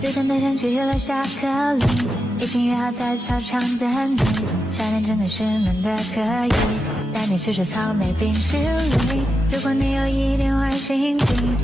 约真的像起了下课铃，已经约好在操场等你。夏天真的是闷的可以，带你吃吃草莓冰淇淋。如果你有一点坏心情。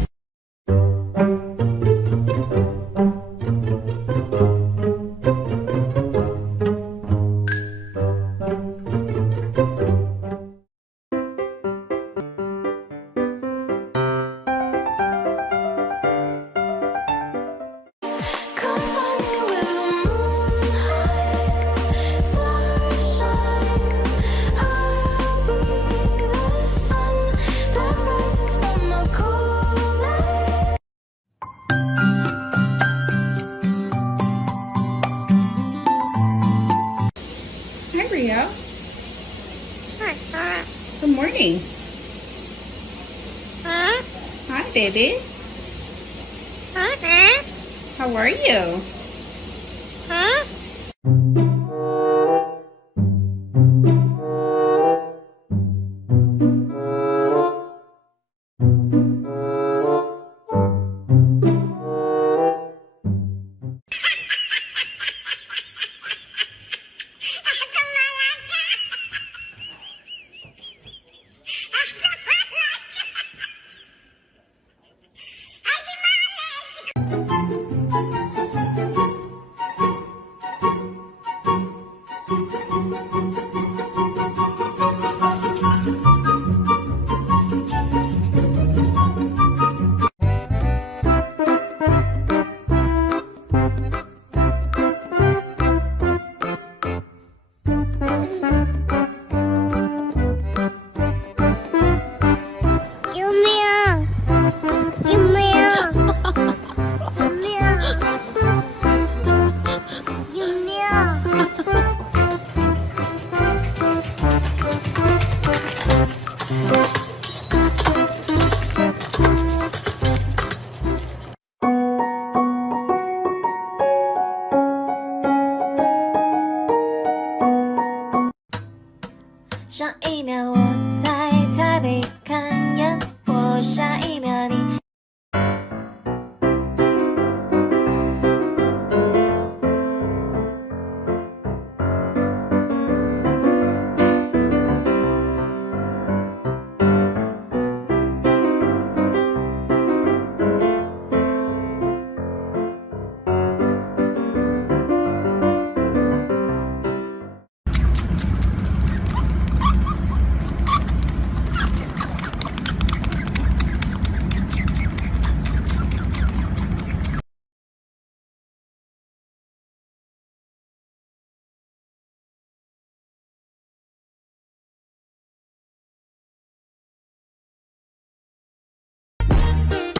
Hi, Rio. Hi. Good morning. Huh? Hi, baby. Huh? How are you? Huh? 上一秒我在台北看烟火，下一秒你。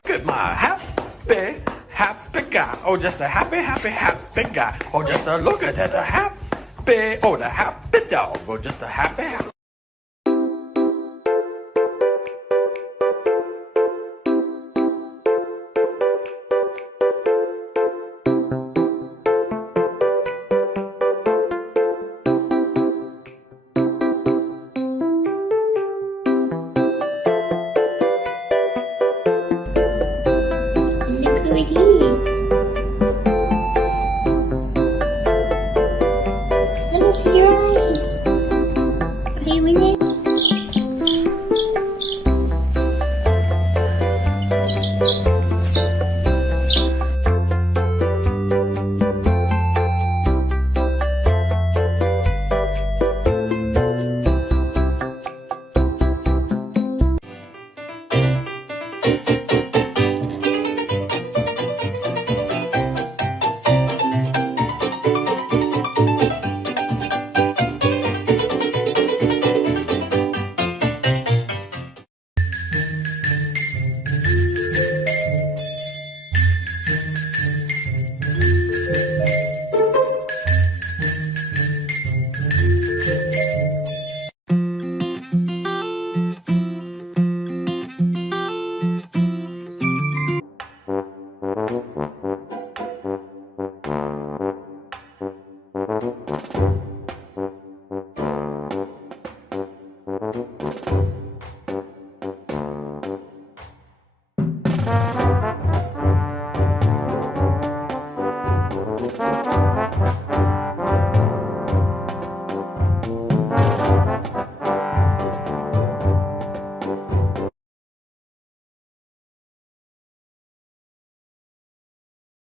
Look at my happy guy. Oh, just a happy guy. Oh, just a look at that, the happy dog. Oh, just a happy. Look who it is. Let me see your eyes. Are you in it?